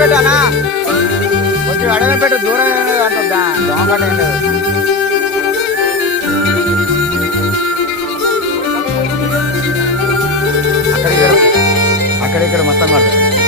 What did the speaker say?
పెట్టానా కొంచెం అడవి పెట్టు దూరం అంత దోమగట్ట ఏం లేదు అక్కడ ఇక్కడ మొత్తం పడుతుంది